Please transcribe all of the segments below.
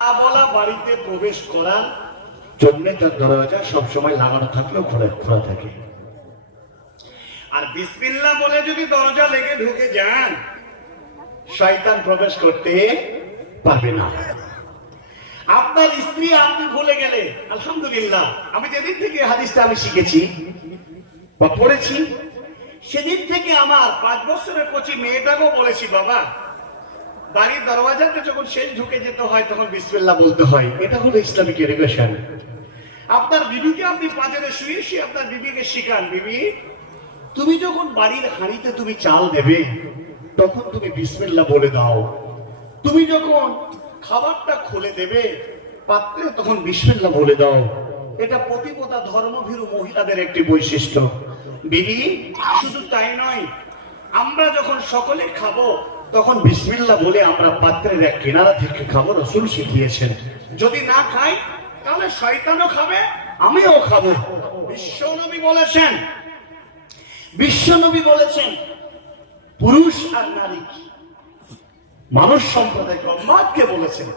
বলা বাড়িতে প্রবেশ করার জন্য তার দরজা সবসময় লাগানো থাকলেও খোলা থাকে। আর বিসমিল্লাহ বলে যদি দরজা লেগে ঢুকে যান, শয়তান প্রবেশ করতে পারবে না। আপনার স্ত্রী আপনি ভুলে গেলে, আলহামদুলিল্লাহ, আমি যেদিন থেকে হাদিসটা আমি শিখেছি বা পড়েছি, সেদিন থেকে আমার 5 বছরের কচি মেয়েটাকেও বলেছি, বাবা বাড়ির দরওয়াজাতে যখন শেষ ঢুকে যেতে হয় তখন বিসমিল্লাহ বলতে হয়। এটা হলো ইসলামিক এডুকেশন। আপনার বিবিকে আপনি পাঁজরে শুয়ে শুয়ে আপনার বিবিকে শিখান, বিবি তুমি যখন বাড়ির হাঁড়িতে তুমি চাল দেবে তখন তুমি বিসমিল্লাহ বলে দাও। তুমি যখন খাবারটা খুলে দেবে পাত্রে তখন বিসমিল্লাহ বলে দাও। এটা প্রতিপদা ধর্মভীরু মহিলাদের একটি বৈশিষ্ট্য। বিবি শুধু তাই নয়, আমরা যখন সকলে খাবো তখন বিসমিল্লাহ বলে আমরা পাত্রের এক কিনারা থেকে খাবো, রাসূল শিখিয়েছেন। যদি না খাই তাহলে শয়তানও খাবে, আমিও খাবো। বিশ্বনবী বলেছেন পুরুষ আর নারী, মানুষ সম্প্রদায় উম্মতকে বলেছেন,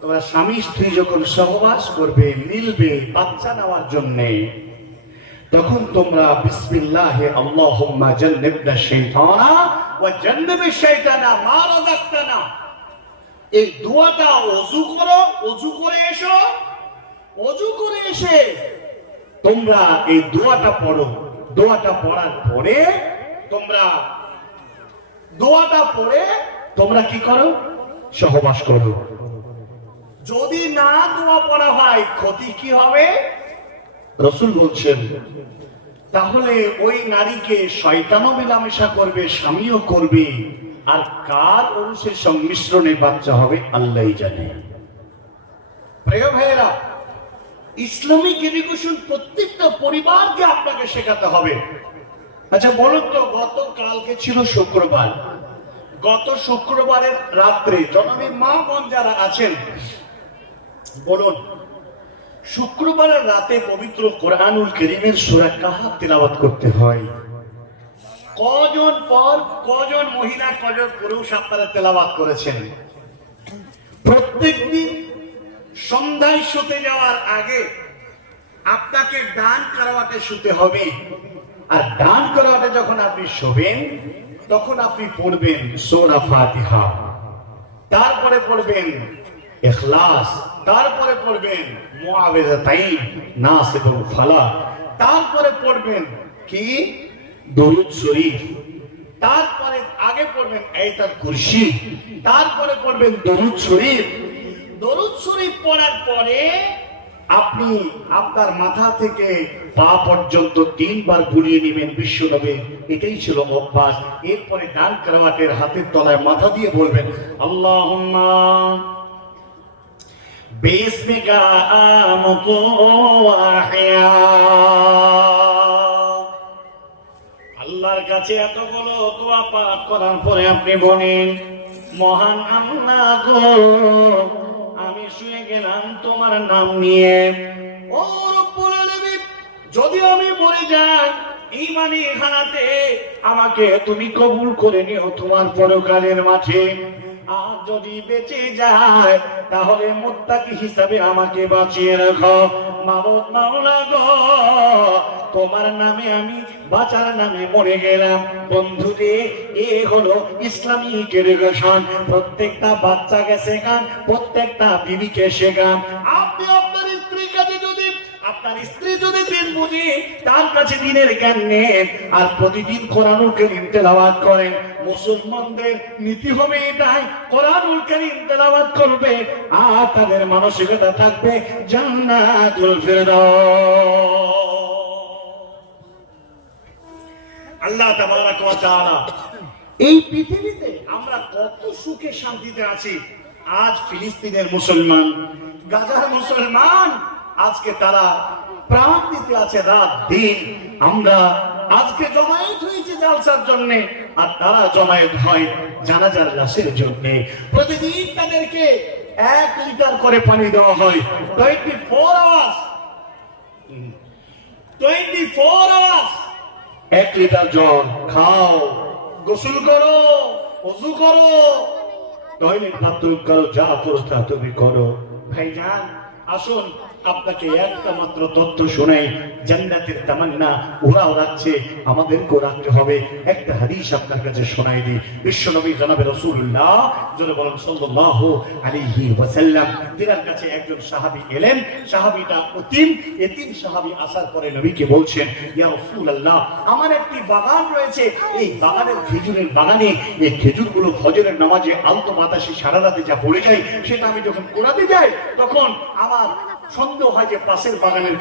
তোমরা স্বামী স্ত্রী যখন সহবাস করবে, মিলবে বাচ্চা নেওয়ার জন্য, তখন তোমরা বিসমিল্লাহে আল্লাহুম্মা জান্নিবনা শাইতানা ওয়া জান্নিবিশ শাইতানা মা রাযাকতানা, এই দোয়াটা ওযু করো, ওযু করে এসো, ওযু করে এসে তোমরা এই দোয়াটা পড়ো। দোয়াটা পড়ার পরে তোমরা কি করো? সহবাস করো। যদি না দোয়া পড়া হয় ক্ষতি কি হবে? রাসূল বলছেন তাহলে ওই নারীকে শয়তানও মেলামেশা করবে, স্বামীও করবে, আর কার অংশের সংমিশ্রণে বাচ্চা হবে আল্লাহই জানে। প্রিয় ভাইয়েরা, ইসলামিক এডুকেশন প্রত্যেকটা পরিবারকে আপনাকে শেখাতে হবে। আচ্ছা বলুন তো, গতকালকে ছিল শুক্রবার, গত শুক্রবারের রাত্রে জননী মা বোন যারা আছেন বলুন, শুক্রবারের রাতে পবিত্র কোরআনুল কারীমের সূরা কাহফ তেলাওয়াত করতে হয়। কজন মহিলা কজন পুরুষ আপনারা তেলাওয়াত করেছেন? প্রত্যেকদিন সন্ধ্যায় শুতে যাওয়ার আগে আপনাকে ডান কারাওয়াটে শুতে হবে। আর ডান কারাওয়াটে যখন আপনি শোবেন তখন আপনি পড়বেন সূরা ফাতিহা, তারপরে পড়বেন ইখলাস, তারপরে পড়বেন মুআউযাতাইন, নাস এবং ফালাক, তারপরে পড়বেন কি দরুদ শরীফ, তারপরে আগে পড়বেন আয়াতুল কুরসি, তারপরে পড়বেন দরুদ শরীফ। দরুদ শরীফ পড়ার পরে আপনি আপনার মাথা থেকে পা পর্যন্ত 3 বার বুলিয়ে নেবেন বিশ্বনবী, এটাই ছিল অভ্যাস। এরপরে ডান কারাওয়াটের হাতের তলায় মাথা দিয়ে বলবেন আল্লাহুম্মা বিসমিকা আমতু ওয়া আহইয়া। আল্লাহর কাছে এতগুলো দোয়া পাঠ করার পরে আপনি বলেন, মহান আল্লাহ গো, আমি শুয়ে গেলাম তোমার নাম নিয়ে। ও রব্বুল আলামিন, যদি আমি মরে যাই ঈমানি হালাতে আমাকে তুমি কবুল করে নিও তোমার পরকালের মাঠে। আর যদি বেঁচে যায় তাহলে মুত্তাকি হিসাবে আমাকে বাঁচিয়ে রাখো। মাবুদ মাওলা গো, তোমার নামে আমি বাঁচার নামে মরে গেলাম। বন্ধুরে, এ হলো ইসলামিক এডুকেশন। প্রত্যেকটা বাচ্চাকে শেখান, প্রত্যেকটা বিবিকে শেখান। আপনি আপনার স্ত্রীর কাছে আপনার স্ত্রী যদি দিন বুঝি তার কাছে দিনের জ্ঞান নেন আর প্রতিদিন কোরআনুল কারীম তেলাওয়াত করেন, মুসলমানদের নীতি হবে এটাই, কোরআনুল কারীম তেলাওয়াত করবে আর তাদের মানসিকতা থাকবে জান্নাতুল ফিরদাউস। আল্লাহ তাবারাক ওয়া তাআলা, এই পৃথিবীতে আমরা কত সুখে শান্তিতে আছি। আজ ফিলিস্তিনের মুসলমান, গাজার মুসলমান, আজকে তারা প্রাণ দিতে আছে রাত দিন। আমরা আজকে জমায়েত হয়েছে জালসার জন্য, আর তারা জমায়েত হয় জানাজার লাশের জন্য। প্রতিদিন তাদেরকে 1 লিটার করে পানি দেওয়া হয়। 24 আওয়ার্স 1 লিটার জল খাও, গোসল করো, ওযু করো, টয়লেট বাথরুম করো, যা করো তা তুমি করো। ভাইজান আসুন আপনাকে একটা মাত্র তথ্য শোনাই, জান্নাতের তামান্না ওরা ওড়াচ্ছে, আমাদেরকেও রাখতে হবে। একটা হাদিস আপনার কাছে শোনাই দিই। বিশ্বনবী জনাবে রাসূলুল্লাহ যিনি বলেন সাল্লাল্লাহু আলাইহি ওয়াসাল্লাম, তিনার কাছে একজন সাহাবী এলেন। সাহাবীটা এতিম সাহাবী। আসার পরে নবীকে বলছেন, ইয়া রাসূলুল্লাহ, আমার একটি বাগান রয়েছে, এই বাগানের খেজুরের বাগানে এই খেজুরগুলো ফজরের নামাজে আলতো বাতাসে সারা রাতে যা পড়ে যায়, সেটা আমি যখন কোড়াতে যাই তখন আমার সন্দেহ হয় যে পাশের বাগানের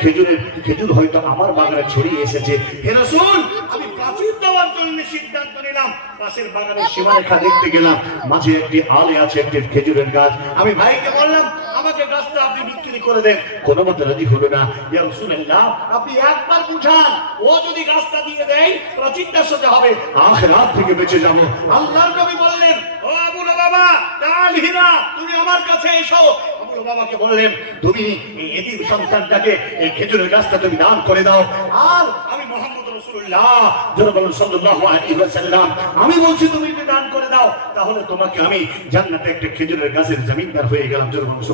খেজুর হয়তো আমার বাগানে ছড়িয়ে এসেছে। হে রাসূল, আমি প্রাচীর দেওয়ার জন্য সিদ্ধান্ত নিলাম। পাশের বাগানের সীমারেখা দেখতে গেলাম, মাঝে একটি আলে আছে, একটি খেজুরের গাছ। আমি ভাইকে বললাম, আমাকে গাছটা আপনি বিক্রি করে দেন। কোনো মতে রাজি হলো না। ইয়া রাসূলুল্লাহ, আপনি একবার বুঝান, ও যদি গাছটা দিয়ে দেয় প্রাচীরটা সোজা হবে, আখিরাত থেকে বেঁচে যাব। আল্লাহর নবী বললেন, ও আবু লুবাবা, তাআলিনা, তুমি আমার কাছে এসো। আবু লুবাবাকে বললেন, তুমি এই এতিম সন্তানটাকে এই খেজুরের গাছটা তুমি দান করে দাও। আর আমি মুহাম্মদ রাসূলুল্লাহ সাল্লাল্লাহু আলাইহি ওয়াসাল্লাম, আমি বলছি তুমি যদি দান করে দাও, তাহলে তোমাকে আমি জান্নাতে একটা খেজুরের গাছের জমিদার হয়ে গেলাম।